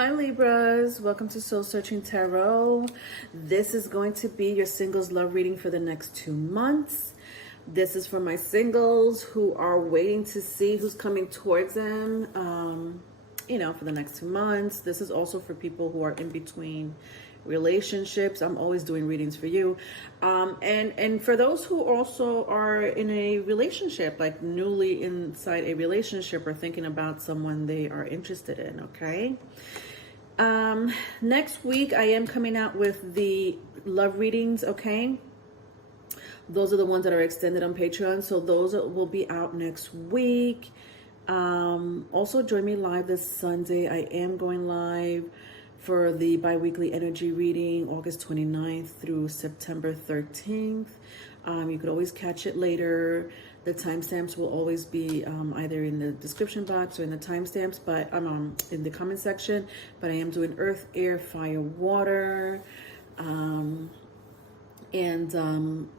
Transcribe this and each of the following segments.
Hi Libras, welcome to Soul Searching Tarot. This is going to be your singles love reading for the next 2 months. This is for my singles who are waiting to see who's coming towards them, for the next 2 months. This is also for people who are in between relationships. I'm always doing readings for you. And for those who also are in a relationship, like newly inside a relationship or thinking about someone they are interested in, okay? Next week, I am coming out with the love readings, okay? Those are the ones that are extended on Patreon, so those will be out next week. Also, join me live this Sunday. I am going live for the bi-weekly energy reading, August 29th through September 13th. You could always catch it later. The timestamps will always be either in the description box or in the timestamps, but I'm in the comment section. But I am doing earth, air, fire, water. I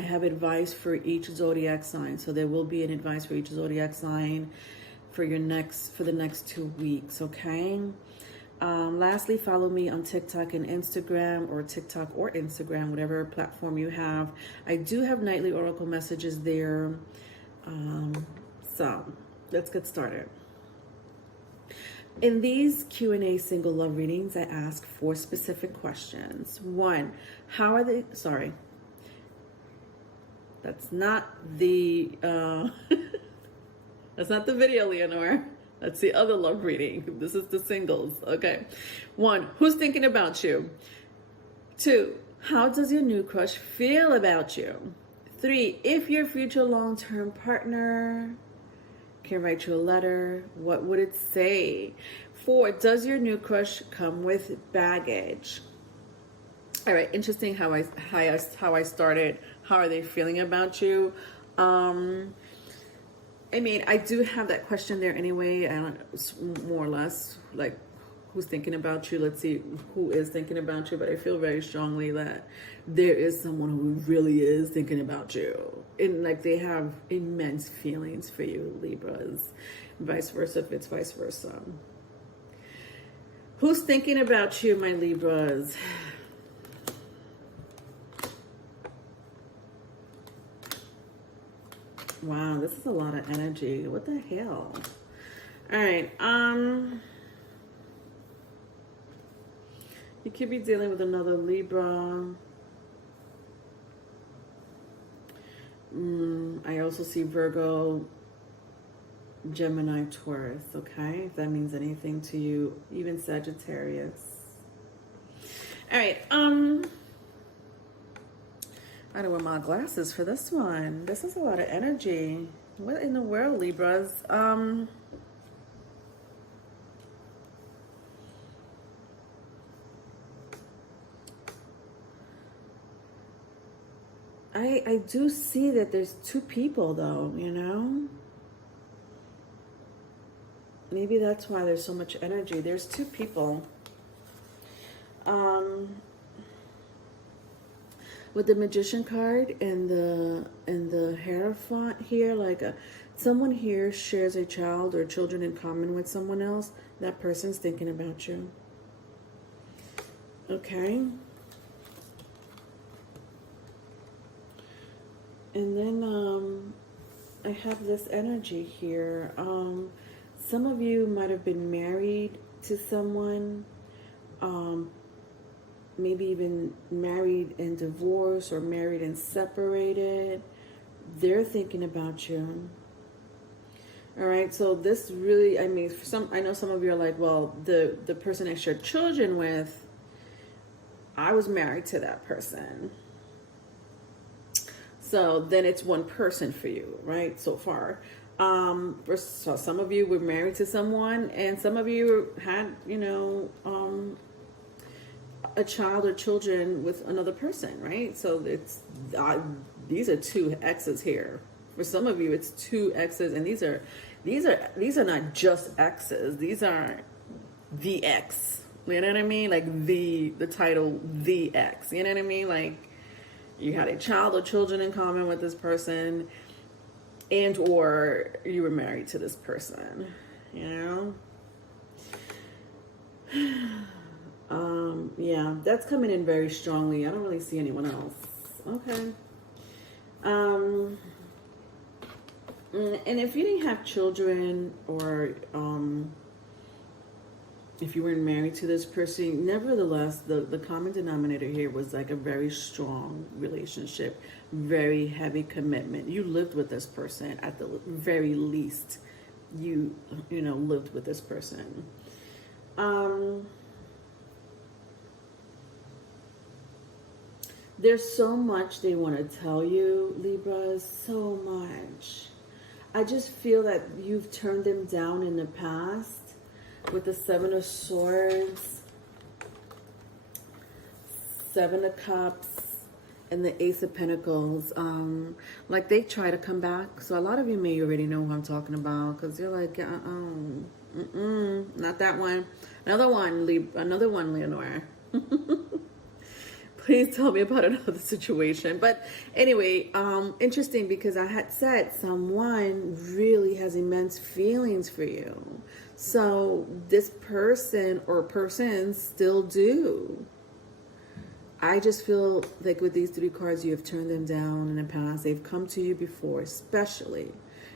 have advice for each zodiac sign. So there will be an advice for each zodiac sign for the next 2 weeks, okay? Lastly, follow me on TikTok and Instagram, or TikTok or Instagram, whatever platform you have. I do have nightly oracle messages there. So let's get started. In these Q&A single love readings, I ask 4 specific questions. 1, how are they, sorry, that's not the, that's not the video, Leonore. That's the other love reading. This is the singles. Okay. 1, who's thinking about you? 2, how does your new crush feel about you? 3, if your future long-term partner can write you a letter, what would it say? 4, does your new crush come with baggage? All right. Interesting how I started. How are they feeling about you? I mean, I do have that question there anyway, and more or less, like, who's thinking about you? Let's see who is thinking about you, but I feel very strongly that there is someone who really is thinking about you. And, like, they have immense feelings for you, Libras. Vice versa, if it's vice versa. Who's thinking about you, my Libras? Wow, this is a lot of energy. What the hell? All right. You could be dealing with another Libra. I also see Virgo, Gemini, Taurus, okay? If that means anything to you, even Sagittarius. All right. I don't wear my glasses for this one. This is a lot of energy. What in the world, Libras? I do see that there's 2 people though, you know? Maybe that's why there's so much energy. There's 2 people. With the Magician card and the Hierophant here, like someone here shares a child or children in common with someone else. That person's thinking about you. Okay. And then I have this energy here. Some of you might have been married to someone. Maybe even married and divorced, or married and separated. They're thinking about you. All right, so this really, I mean, I know some of you are like, well, the person I shared children with, I was married to that person. So then it's one person for you, right, so far. So some of you were married to someone, and some of you had, a child or children with another person, right? So it's these are 2 exes here. For some of you, it's 2 exes, and these are not just exes. These are the ex. You know what I mean? Like the title, the ex. You know what I mean? Like you had a child or children in common with this person, and or you were married to this person. You know. Yeah, that's coming in very strongly. I don't really see anyone else. Okay. And if you didn't have children, or if you weren't married to this person, nevertheless, the common denominator here was like a very strong relationship, very heavy commitment. You lived with this person at the very least. You know, lived with this person. There's so much they want to tell you, Libra, so much. I just feel that you've turned them down in the past with the Seven of Swords, Seven of Cups, and the Ace of Pentacles. Like they try to come back. So a lot of you may already know who I'm talking about, because you're like, not that one. Another one, Leonore. Please tell me about another situation. But anyway, interesting, because I had said someone really has immense feelings for you. So this person or persons still do. I just feel like with these three cards, you have turned them down in the past. They've come to you before, especially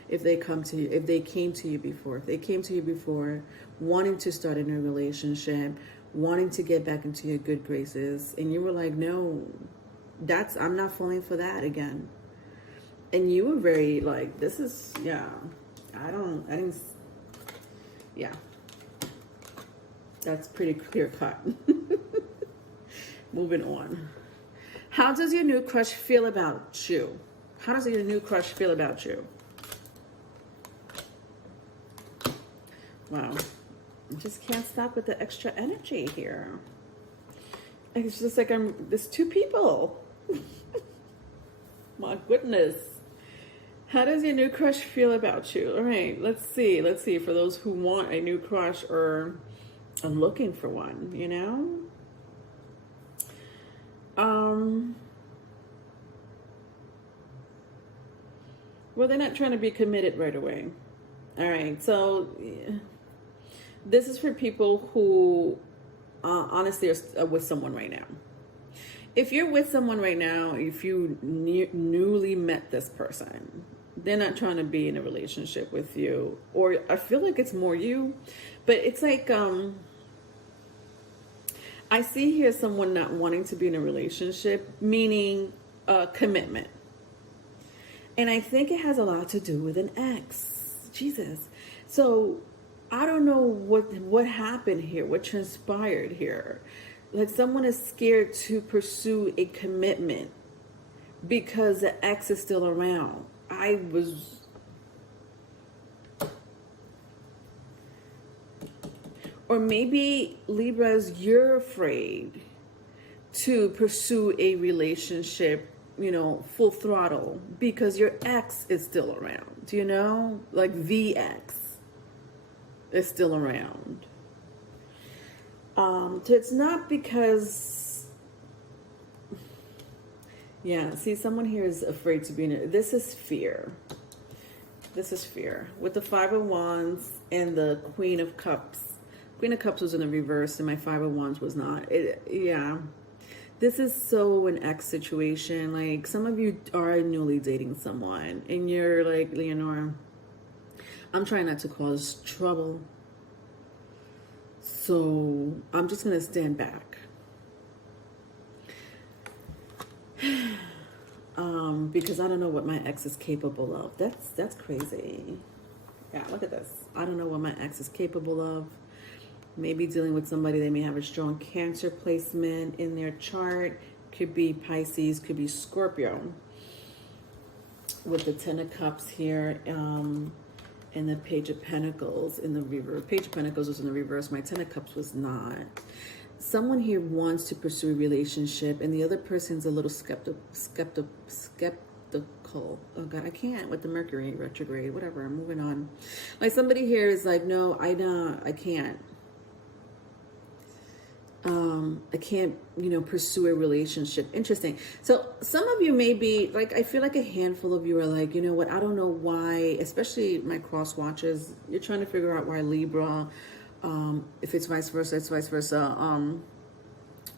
if they came to you before, wanting to start a new relationship, wanting to get back into your good graces, and you were like, no, I'm not falling for that again. And you were very like, this is, yeah, that's pretty clear cut. Moving on. How does your new crush feel about you? How does your new crush feel about you? Wow. I just can't stop with the extra energy here. It's just like there's two people. My goodness. How does your new crush feel about you? All right, let's see. For those who want a new crush or are looking for one, you know? Well, they're not trying to be committed right away. All right, so this is for people who honestly are with someone right now. If you're with someone right now, if you newly met this person, they're not trying to be in a relationship with you. Or I feel like it's more you, but it's like, I see here someone not wanting to be in a relationship, meaning commitment. And I think it has a lot to do with an ex. Jesus. So I don't know what happened here, what transpired here. Like someone is scared to pursue a commitment because the ex is still around. Or maybe Libras, you're afraid to pursue a relationship, you know, full throttle because your ex is still around, you know? Like the ex is still around. So it's not because, yeah, see, someone here is afraid to be in it. This is fear. This is fear. With the Five of Wands and the Queen of Cups. Queen of Cups was in the reverse and my Five of Wands was not. Yeah. This is so an ex situation. Like some of you are newly dating someone and you're like, Leonora, I'm trying not to cause trouble. So I'm just going to stand back. Because I don't know what my ex is capable of. That's crazy. Yeah, look at this. I don't know what my ex is capable of. Maybe dealing with somebody, they may have a strong Cancer placement in their chart. Could be Pisces, could be Scorpio. With the Ten of Cups here, and the Page of Pentacles in the reverse. Page of Pentacles was in the reverse. My Ten of Cups was not. Someone here wants to pursue a relationship, and the other person's a little skeptical. Oh God, I can't with the Mercury retrograde. Whatever. I'm moving on. Like somebody here is like, no, I can't. I can't, you know, pursue a relationship. Interesting. So some of you may be like, I feel like a handful of you are like, you know what, I don't know why, especially my cross watchers, you're trying to figure out why Libra, if it's vice versa, it's vice versa.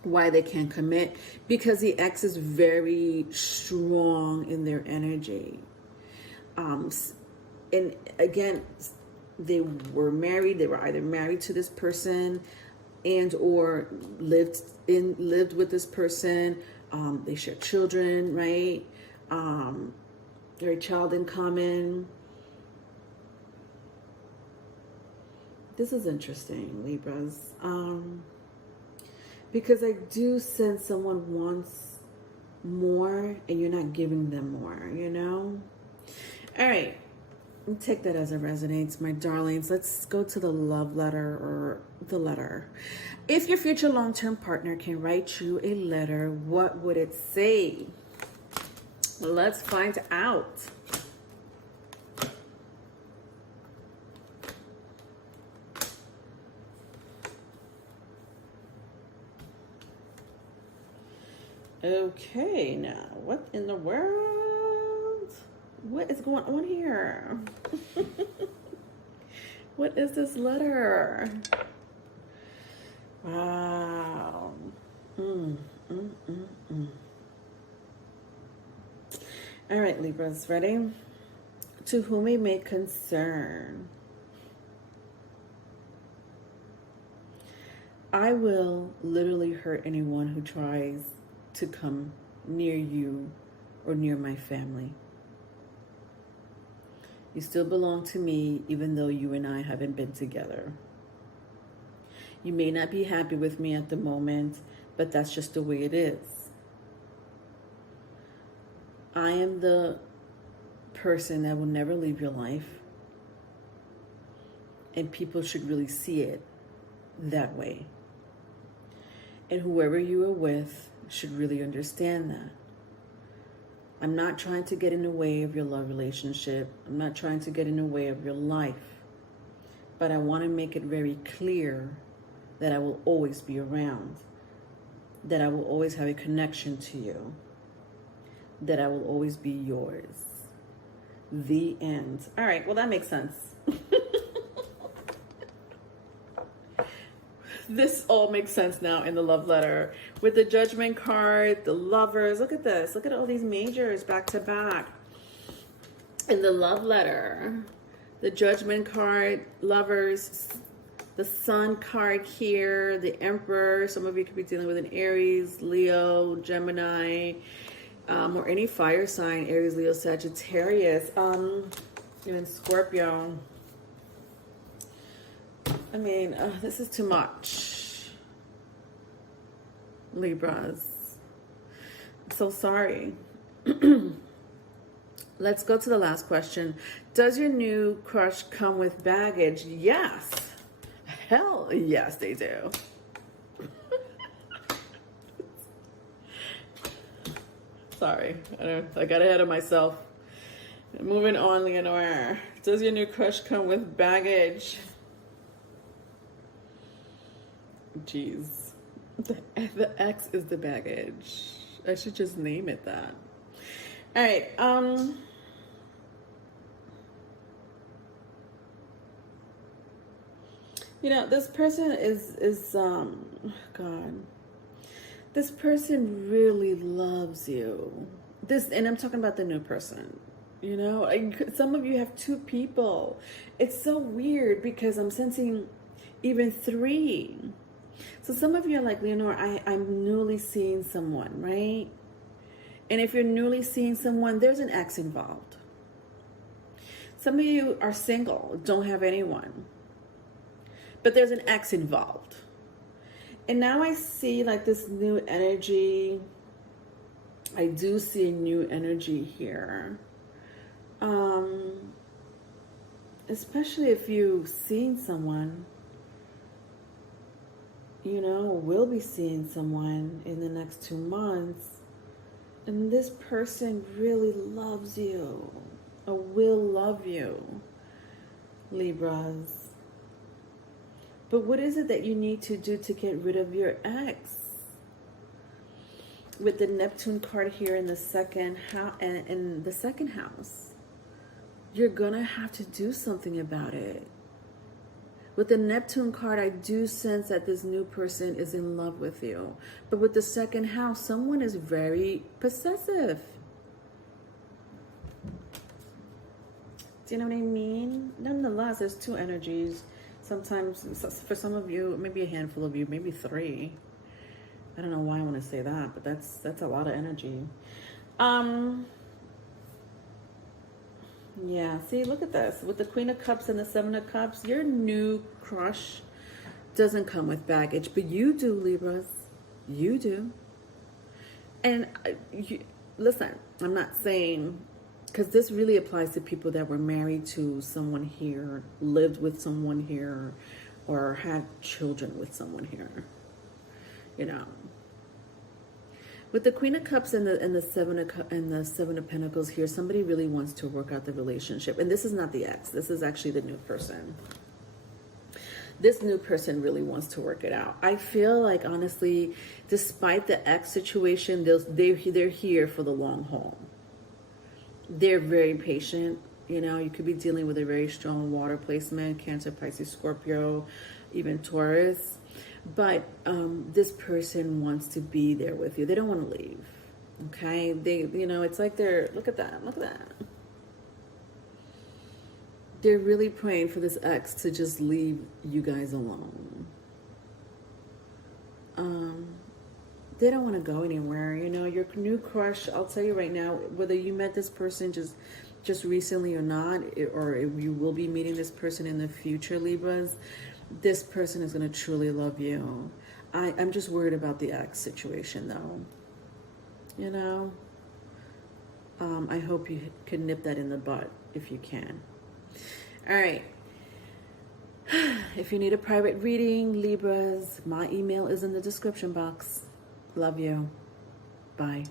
why they can't commit, because the ex is very strong in their energy. And again, they were married. They were either married to this person and or lived with this person. They share children, right? They're a child in common. This is interesting, Libras. Because I do sense someone wants more and you're not giving them more, you know? All right. Take that as it resonates, my darlings. Let's go to the love letter, or the letter. If your future long-term partner can write you a letter, what would it say? Let's find out. Okay, now, what in the world? What is going on here? What is this letter? Wow. All right, Libras, ready? To whom it may concern, I will literally hurt anyone who tries to come near you or near my family. You still belong to me, even though you and I haven't been together. You may not be happy with me at the moment, but that's just the way it is. I am the person that will never leave your life, and people should really see it that way. And whoever you are with should really understand that. I'm not trying to get in the way of your love relationship. I'm not trying to get in the way of your life. But I want to make it very clear that I will always be around, that I will always have a connection to you, that I will always be yours. The end. All right, well, that makes sense. This all makes sense now in the love letter. With the Judgment card, the Lovers. Look at this. Look at all these majors back to back. In the love letter, the Judgment card, Lovers, the Sun card here, the Emperor. Some of you could be dealing with an Aries, Leo, Gemini, or any fire sign, Aries, Leo, Sagittarius, even Scorpio. I mean, this is too much, Libras. I'm so sorry. Let's go to the last question. Does your new crush come with baggage? Yes. Hell yes, they do. Sorry, I got ahead of myself. Moving on, Leonore. Does your new crush come with baggage? Jeez. The X is the baggage. I should just name it that. All right. You know, this person is God. This person really loves you. And I'm talking about the new person. You know, some of you have two people. It's so weird because I'm sensing even three. So some of you are like, Leonore, I'm newly seeing someone, right? And if you're newly seeing someone, there's an ex involved. Some of you are single, don't have anyone, but there's an ex involved. And now I see like this new energy. I do see a new energy here. Especially if you've seen someone, you know, will be seeing someone in the next 2 months, and this person really loves you or will love you, Libras. But what is it that you need to do to get rid of your ex? With the Neptune card here in the second house, and in the second house, you're gonna have to do something about it. With the Neptune card, I do sense that this new person is in love with you. But with the second house, someone is very possessive. Do you know what I mean? Nonetheless, there's two energies. Sometimes, for some of you, maybe a handful of you, maybe three. I don't know why I want to say that, but that's a lot of energy. Yeah, see, look at this. With the Queen of Cups and the Seven of Cups, your new crush doesn't come with baggage, but you do, Libras. You do. And listen, I'm not saying, because this really applies to people that were married to someone here, lived with someone here, or had children with someone here. You know. With the Queen of Cups and the Seven of Pentacles here, somebody really wants to work out the relationship. And this is not the ex. This is actually the new person. This new person really wants to work it out. I feel like, honestly, despite the ex situation, they're here for the long haul. They're very patient. You know, you could be dealing with a very strong water placement, Cancer, Pisces, Scorpio, even Taurus. But this person wants to be there with you. They don't want to leave. Okay? They, you know, it's like they're, look at that. Look at that. They're really praying for this ex to just leave you guys alone. They don't want to go anywhere. You know, your new crush, I'll tell you right now, whether you met this person just recently or not, or you will be meeting this person in the future, Libras, this person is going to truly love you. I'm just worried about the ex situation, though. You know? I hope you can nip that in the butt if you can. All right. If you need a private reading, Libras, my email is in the description box. Love you. Bye.